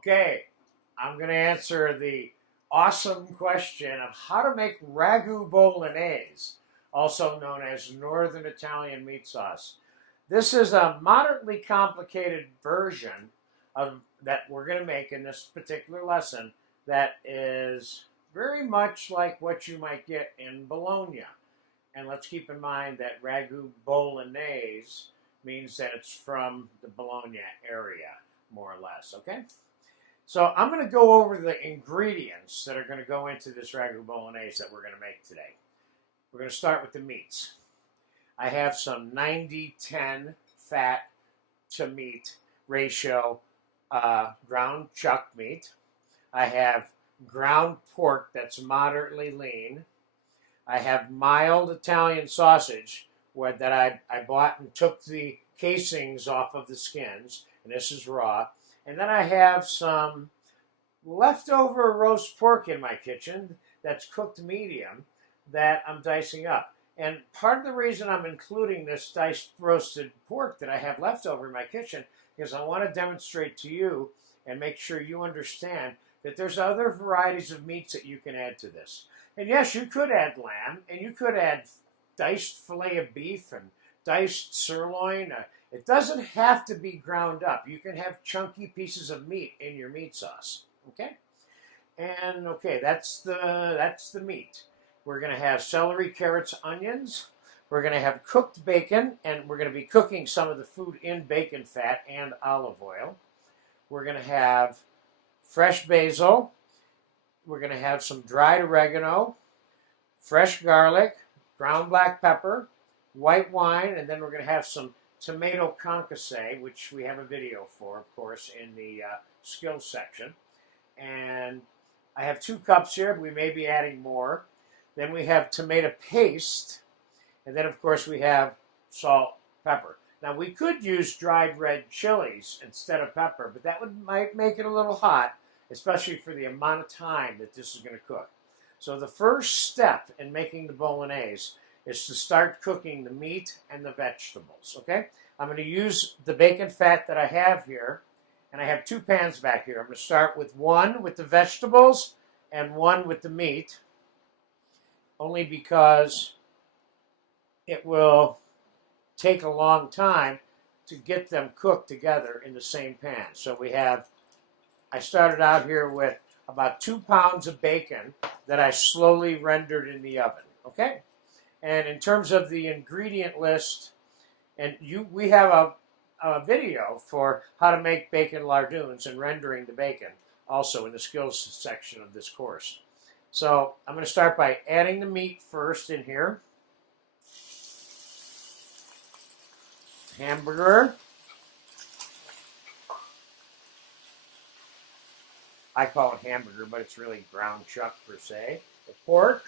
Okay, I'm going to answer the awesome question of how to make Ragu Bolognese, also known as Northern Italian meat sauce. This is a moderately complicated version of that we're going to make in this particular lesson that is very much like what you might get in Bologna. And let's keep in mind that Ragu Bolognese means that it's from the Bologna area, more or less, okay? So I'm going to go over the ingredients that are going to go into this Ragu Bolognese that we're going to make today. We're going to start with the meats. I have some 90-10 fat to meat ratio ground chuck meat. I have ground pork that's moderately lean. I have mild Italian sausage that I bought and took the casings off of the skins, and this is raw. And then I have some leftover roast pork in my kitchen that's cooked medium that I'm dicing up. And part of the reason I'm including this diced roasted pork that I have left over in my kitchen is I want to demonstrate to you and make sure you understand that there's other varieties of meats that you can add to this. And yes, you could add lamb, and you could add diced filet of beef and diced sirloin. It doesn't have to be ground up. You can have chunky pieces of meat in your meat sauce. Okay? And okay, that's the meat. We're going to have celery, carrots, onions. We're going to have cooked bacon, and we're going to be cooking some of the food in bacon fat and olive oil. We're going to have fresh basil. We're going to have some dried oregano, fresh garlic, ground black pepper, white wine, and then we're going to have some tomato concasse, which we have a video for, of course, in the skills section. And I have 2 cups here. We may be adding more. Then we have tomato paste. And then, of course, we have salt, pepper. Now, we could use dried red chilies instead of pepper, but that might make it a little hot, especially for the amount of time that this is going to cook. So the first step in making the bolognese is to start cooking the meat and the vegetables, okay? I'm going to use the bacon fat that I have here, and I have 2 pans back here. I'm going to start with one with the vegetables and one with the meat, only because it will take a long time to get them cooked together in the same pan. So I started out here with about 2 pounds of bacon that I slowly rendered in the oven, okay? And in terms of the ingredient list, we have a video for how to make bacon lardoons and rendering the bacon, also in the skills section of this course. So I'm going to start by adding the meat first in here. Hamburger. I call it hamburger, but it's really ground chuck per se. The pork.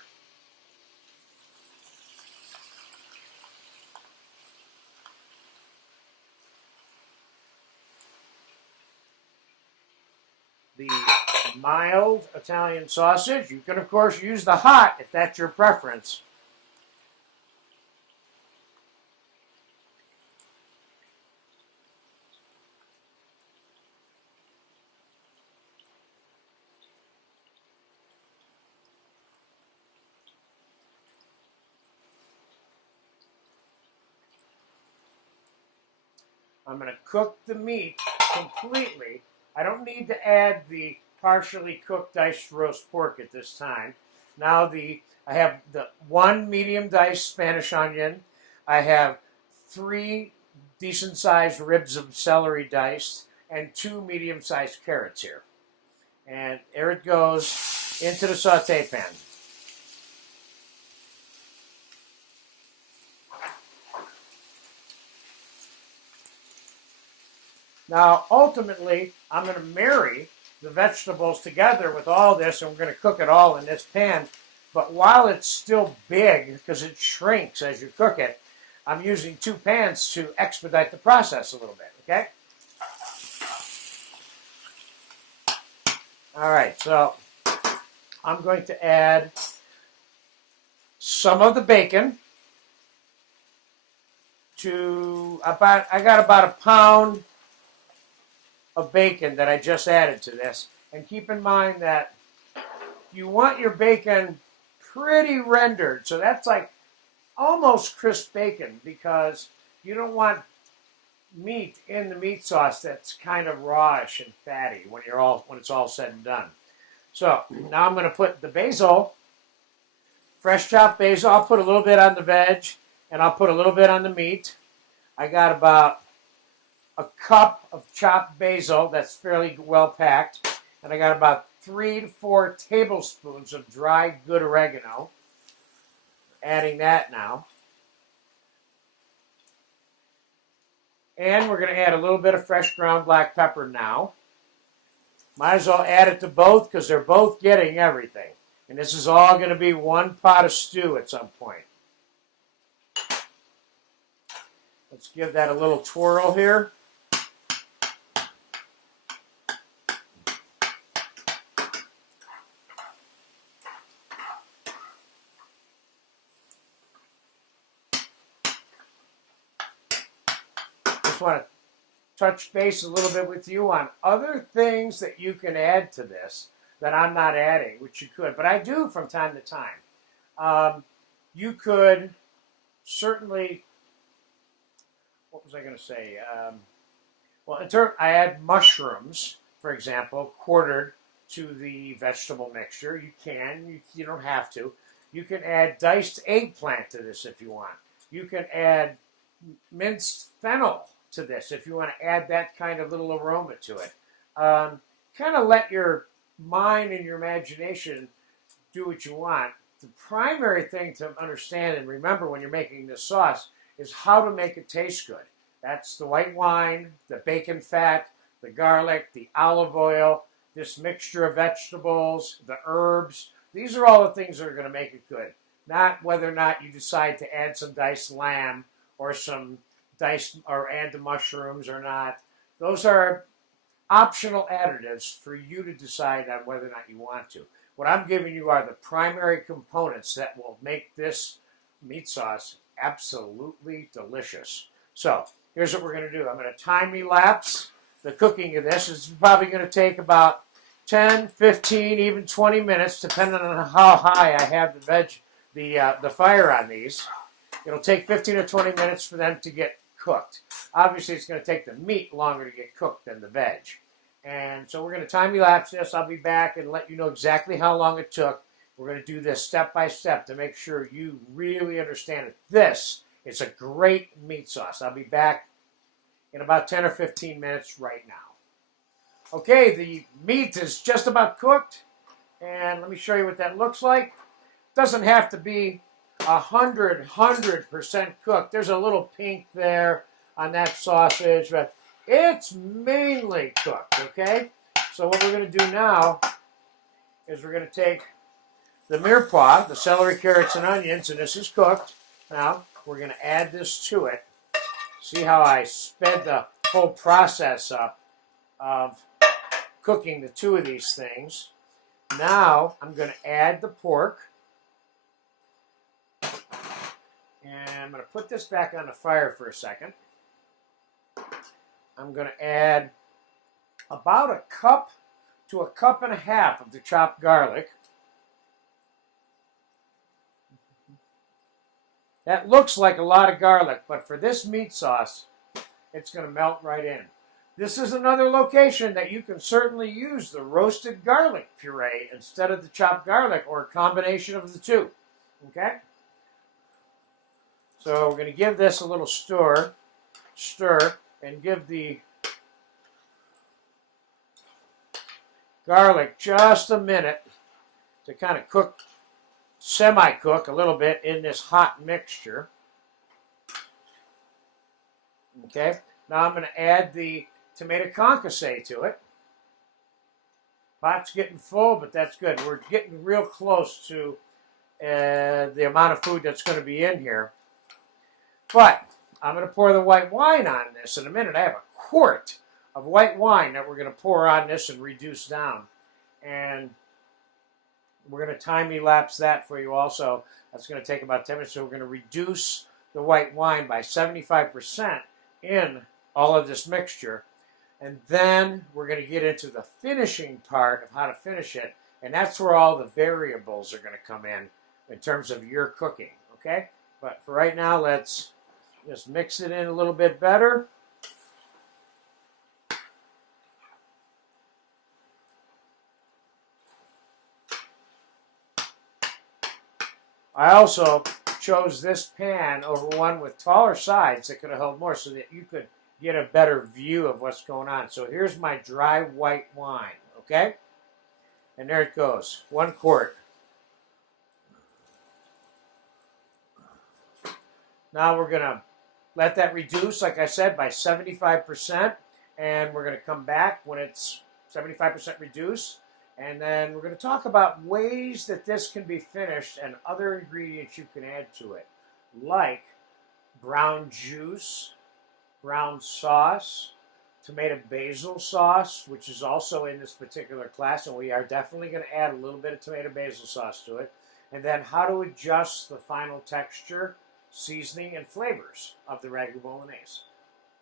The mild Italian sausage. You can, of course, use the hot if that's your preference. I'm going to cook the meat completely. I don't need to add the partially cooked diced roast pork at this time. Now I have the 1 medium diced Spanish onion. I have 3 decent sized ribs of celery diced and 2 medium sized carrots here. And there it goes into the saute pan. Now, ultimately, I'm going to marry the vegetables together with all this, and we're going to cook it all in this pan. But while it's still big, because it shrinks as you cook it, I'm using 2 pans to expedite the process a little bit, okay? All right, so I'm going to add some of the bacon to I got about 1 pound of bacon that I just added to this. And keep in mind that you want your bacon pretty rendered. So that's like almost crisp bacon, because you don't want meat in the meat sauce that's kind of rawish and fatty when it's all said and done. So now I'm going to put the basil, fresh chopped basil. I'll put a little bit on the veg, and I'll put a little bit on the meat. I got about a cup of chopped basil that's fairly well packed, and I got about 3 to 4 tablespoons of dried good oregano. Adding that now. And we're going to add a little bit of fresh ground black pepper now. Might as well add it to both because they're both getting everything. And this is all going to be one pot of stew at some point. Let's give that a little twirl here. Just want to touch base a little bit with you on other things that you can add to this that I'm not adding, which you could, but I do from time to time. You could certainly, what was I going to say? Well, I add mushrooms, for example, quartered to the vegetable mixture. You can, you don't have to. You can add diced eggplant to this if you want. You can add minced fennel to this if you want to add that kind of little aroma to it. Kind of let your mind and your imagination do what you want. The primary thing to understand and remember when you're making this sauce is how to make it taste good. That's the white wine, the bacon fat, the garlic, the olive oil, this mixture of vegetables, the herbs. These are all the things that are going to make it good. Not whether or not you decide to add some diced lamb or some diced or add the mushrooms or not. Those are optional additives for you to decide on whether or not you want to. What I'm giving you are the primary components that will make this meat sauce absolutely delicious. So here's what we're going to do. I'm going to time-lapse the cooking of this. It's probably going to take about 10, 15, even 20 minutes, depending on how high I have the fire on these. It'll take 15 or 20 minutes for them to get cooked. Obviously, it's going to take the meat longer to get cooked than the veg. And so we're going to time-lapse this. I'll be back and let you know exactly how long it took. We're going to do this step by step to make sure you really understand it. This is a great meat sauce. I'll be back in about 10 or 15 minutes right now. Okay, the meat is just about cooked. And let me show you what that looks like. It doesn't have to be 100% cooked. There's a little pink there on that sausage, but it's mainly cooked, okay? So what we're going to do now is we're going to take the mirepoix, the celery, carrots, and onions, and this is cooked. Now, we're going to add this to it. See how I sped the whole process up of cooking the two of these things. Now, I'm going to add the pork. And I'm going to put this back on the fire for a second. I'm going to add about a cup to a cup and a half of the chopped garlic. That looks like a lot of garlic, but for this meat sauce, it's going to melt right in. This is another location that you can certainly use the roasted garlic puree instead of the chopped garlic, or a combination of the two. Okay? So we're going to give this a little stir, and give the garlic just a minute to kind of cook, semi-cook a little bit in this hot mixture. Okay, now I'm going to add the tomato concasse to it. Pot's getting full, but that's good. We're getting real close to the amount of food that's going to be in here. But I'm going to pour the white wine on this in a minute. I have a quart of white wine that we're going to pour on this and reduce down. And we're going to time-lapse that for you also. That's going to take about 10 minutes. So we're going to reduce the white wine by 75% in all of this mixture. And then we're going to get into the finishing part of how to finish it. And that's where all the variables are going to come in terms of your cooking, okay? But for right now, let's just mix it in a little bit better. I also chose this pan over one with taller sides that could have held more so that you could get a better view of what's going on. So here's my dry white wine, okay? And there it goes, 1 quart. Now we're going to let that reduce, like I said, by 75%. And we're going to come back when it's 75% reduced. And then we're going to talk about ways that this can be finished and other ingredients you can add to it, like brown juice, brown sauce, tomato basil sauce, which is also in this particular class, and we are definitely going to add a little bit of tomato basil sauce to it. And then how to adjust the final texture, seasoning, and flavors of the Ragu Bolognese.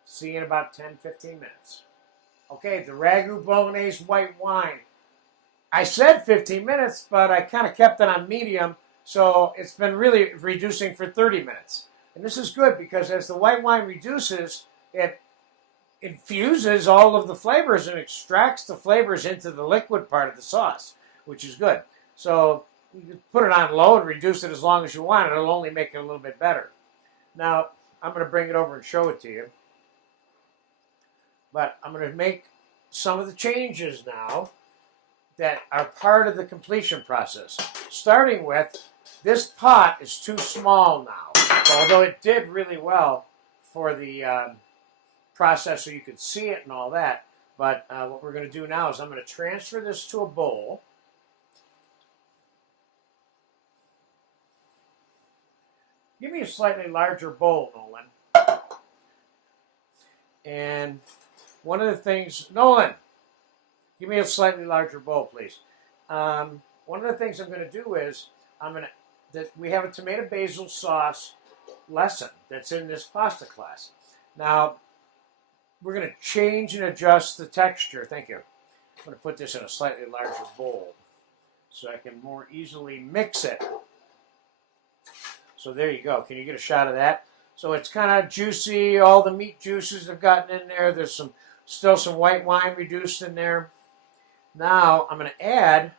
See you in about 10-15 minutes. Okay, the Ragu Bolognese white wine. I said 15 minutes, but I kind of kept it on medium, so it's been really reducing for 30 minutes. And this is good because as the white wine reduces, it infuses all of the flavors and extracts the flavors into the liquid part of the sauce, which is good. So you can put it on low and reduce it as long as you want. It'll only make it a little bit better. Now, I'm going to bring it over and show it to you. But I'm going to make some of the changes now that are part of the completion process. Starting with, this pot is too small now, although it did really well for the process so you could see it and all that. But what we're going to do now is I'm going to transfer this to a bowl. Give me a slightly larger bowl, Nolan. And one of the things, Nolan, give me a slightly larger bowl, please. One of the things I'm going to do is we have a tomato basil sauce lesson that's in this pasta class. Now, we're going to change and adjust the texture. Thank you. I'm going to put this in a slightly larger bowl so I can more easily mix it. So there you go. Can you get a shot of that? So it's kind of juicy. All the meat juices have gotten in there. There's still some white wine reduced in there. Now I'm going to add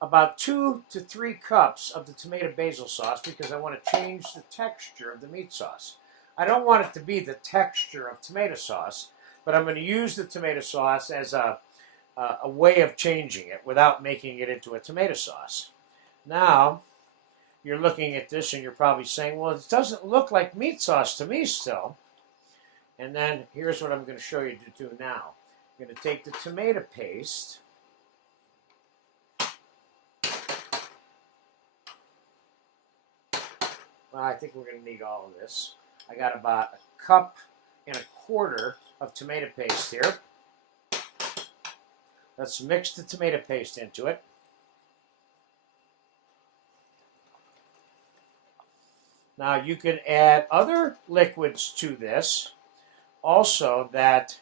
about 2 to 3 cups of the tomato basil sauce because I want to change the texture of the meat sauce. I don't want it to be the texture of tomato sauce, but I'm going to use the tomato sauce as a way of changing it without making it into a tomato sauce. Now, you're looking at this and you're probably saying, well, it doesn't look like meat sauce to me still. And then here's what I'm going to show you to do now. I'm going to take the tomato paste. Well, I think we're going to need all of this. I got about 1.25 cups of tomato paste here. Let's mix the tomato paste into it. Now you can add other liquids to this also that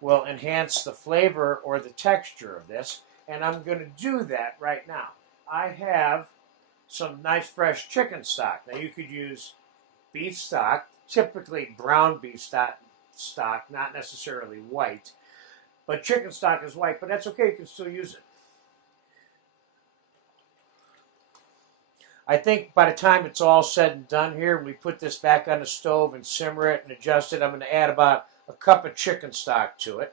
will enhance the flavor or the texture of this, and I'm going to do that right now. I have some nice fresh chicken stock. Now you could use beef stock, typically brown beef stock, not necessarily white, but chicken stock is white, but that's okay, you can still use it. I think by the time it's all said and done here, we put this back on the stove and simmer it and adjust it. I'm going to add about 1 cup of chicken stock to it.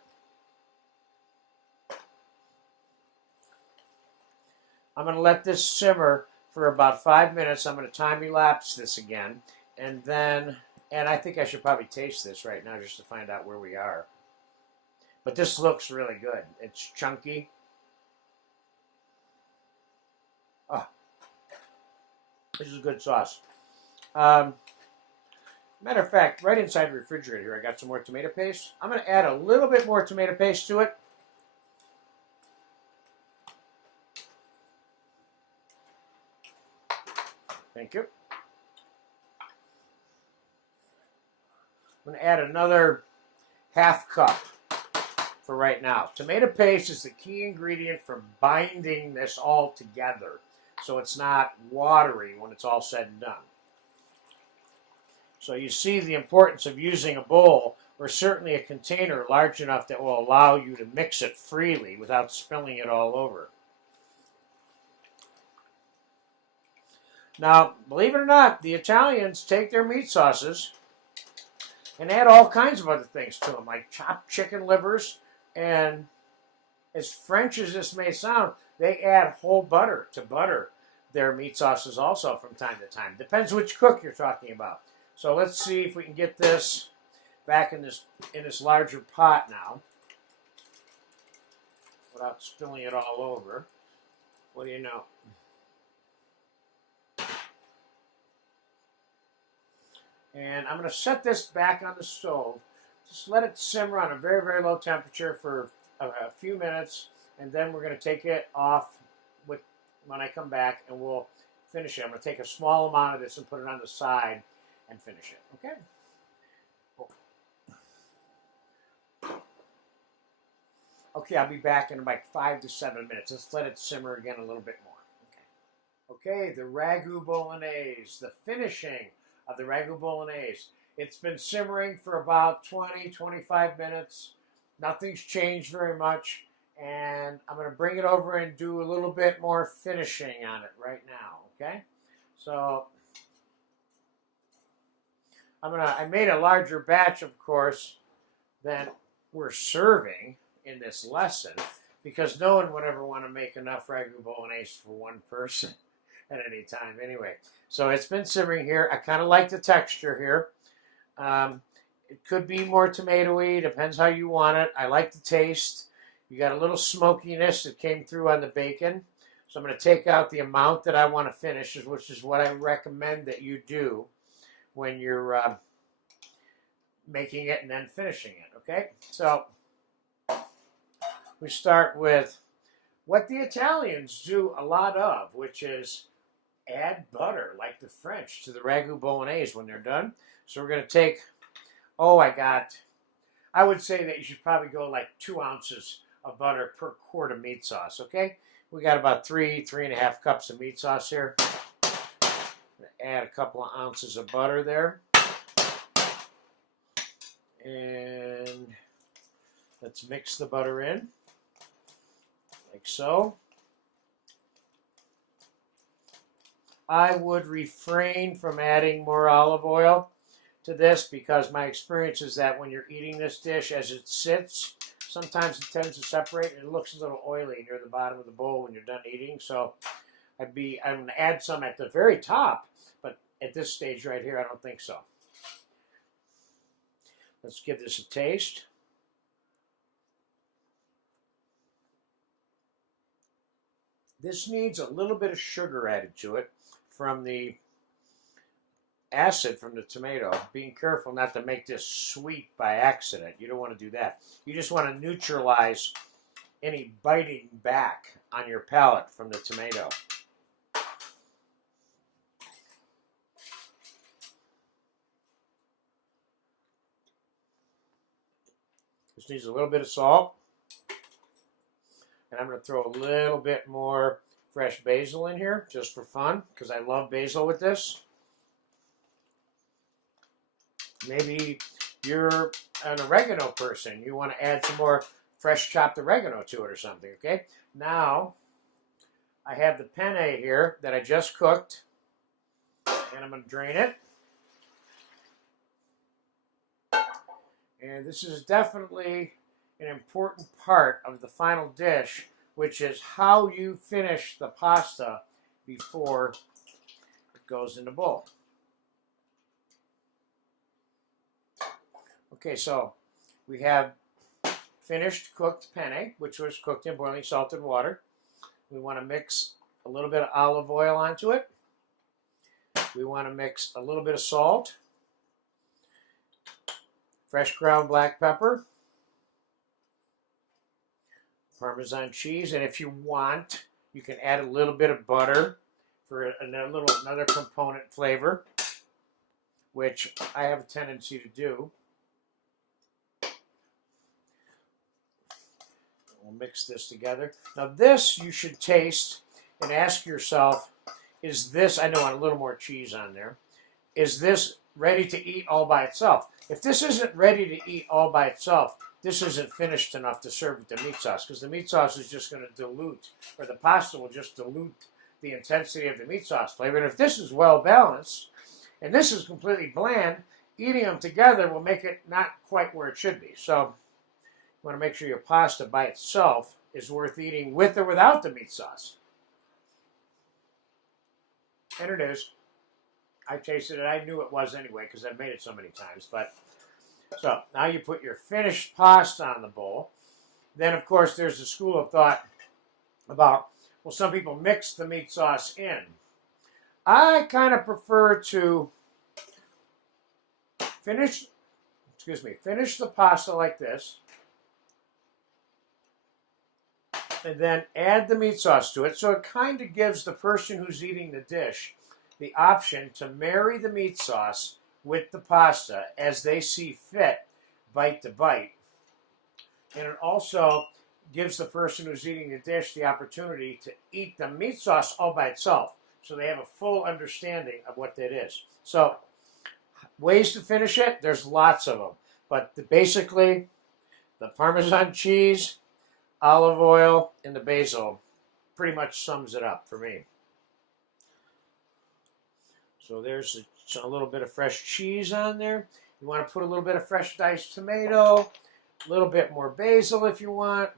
I'm going to let this simmer for about 5 minutes. I'm going to time-elapse this again. And I think I should probably taste this right now just to find out where we are. But this looks really good. It's chunky. Oh. This is a good sauce. Matter of fact, right inside the refrigerator here, I got some more tomato paste. I'm going to add a little bit more tomato paste to it. Thank you. I'm going to add another 1/2 cup. for right now. Tomato paste is the key ingredient for binding this all together, so it's not watery when it's all said and done. So you see the importance of using a bowl, or certainly a container large enough that will allow you to mix it freely without spilling it all over. Now, believe it or not, the Italians take their meat sauces and add all kinds of other things to them, like chopped chicken livers, and as French as this may sound, they add whole butter to butter their meat sauces also from time to time. Depends which cook you're talking about. So let's see if we can get this back in this larger pot now without spilling it all over. What do you know? And I'm going to set this back on the stove. Just let it simmer on a very, very low temperature for a few minutes, and then we're going to take it off when I come back, and we'll finish it. I'm going to take a small amount of this and put it on the side and finish it, okay? Okay, I'll be back in about 5 to 7 minutes. Let's let it simmer again a little bit more. Okay, the Ragu Bolognese, the finishing of the Ragu Bolognese. It's been simmering for about 20, 25 minutes. Nothing's changed very much. And I'm going to bring it over and do a little bit more finishing on it right now, okay? So I made a larger batch, of course, than we're serving in this lesson, because no one would ever want to make enough Ragu Bolognese for one person at any time anyway. So it's been simmering here. I kind of like the texture here. It could be more tomatoey, depends how you want it. I like the taste. You got a little smokiness that came through on the bacon. So I'm going to take out the amount that I want to finish, which is what I recommend that you do when you're making it and then finishing it, okay? So we start with what the Italians do a lot of, which is add butter, like the French, to the Ragu Bolognese when they're done. So we're going to take, I would say that you should probably go like 2 ounces of butter per quart of meat sauce, okay? We got about 3.5 cups of meat sauce here. Add a couple of ounces of butter there. And let's mix the butter in, like so. I would refrain from adding more olive oil to this, because my experience is that when you're eating this dish as it sits, sometimes it tends to separate and it looks a little oily near the bottom of the bowl when you're done eating. So I'm going to add some at the very top, but at this stage right here, I don't think so. Let's give this a taste. This needs a little bit of sugar added to it from the acid from the tomato. Being careful not to make this sweet by accident. You don't want to do that. You just want to neutralize any biting back on your palate from the tomato. This needs a little bit of salt. And I'm going to throw a little bit more fresh basil in here just for fun, because I love basil with this. Maybe you're an oregano person. You want to add some more fresh chopped oregano to it or something, okay? Now, I have the penne here that I just cooked, and I'm going to drain it. And this is definitely an important part of the final dish, which is how you finish the pasta before it goes in the bowl. Okay, so we have finished cooked penne, which was cooked in boiling salted water. We want to mix a little bit of olive oil onto it. We want to mix a little bit of salt, fresh ground black pepper, Parmesan cheese, and if you want, you can add a little bit of butter for another component flavor, which I have a tendency to do. We'll mix this together. Now this you should taste and ask yourself, is this, I know I want a little more cheese on there, is this ready to eat all by itself? If this isn't ready to eat all by itself, this isn't finished enough to serve with the meat sauce, because the meat sauce is just going to dilute, or the pasta will just dilute the intensity of the meat sauce flavor. And if this is well balanced, and this is completely bland, eating them together will make it not quite where it should be. So you want to make sure your pasta by itself is worth eating with or without the meat sauce. And it is. I tasted it. I knew it was anyway because I've made it so many times. But so now you put your finished pasta on the bowl. Then, of course, there's a school of thought about, well, some people mix the meat sauce in. I kind of prefer to finish the pasta like this, and then add the meat sauce to it. So it kind of gives the person who's eating the dish the option to marry the meat sauce with the pasta as they see fit, bite to bite. And it also gives the person who's eating the dish the opportunity to eat the meat sauce all by itself, so they have a full understanding of what that is. So ways to finish it, there's lots of them. But basically, the Parmesan cheese, olive oil, and the basil pretty much sums it up for me. So there's a little bit of fresh cheese on there. You want to put a little bit of fresh diced tomato, a little bit more basil if you want.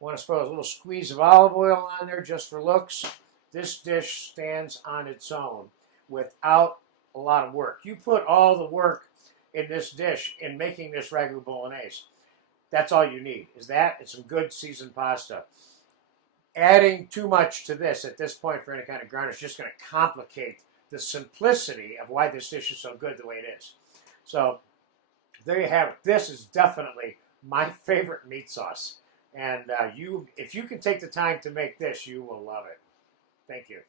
You want to put a little squeeze of olive oil on there just for looks. This dish stands on its own without a lot of work. You put all the work in this dish in making this Ragu Bolognese. That's all you need, is that and some good seasoned pasta. Adding too much to this at this point for any kind of garnish is just going to complicate the simplicity of why this dish is so good the way it is. So there you have it. This is definitely my favorite meat sauce. And if you can take the time to make this, you will love it. Thank you.